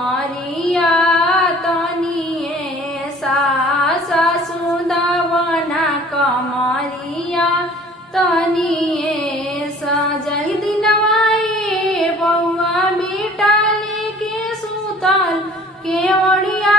कमरिया तनिए सासु दवना कमरिया तनिए सजही दिनवाए बउआ बेटा लेके सुतल केवड़िया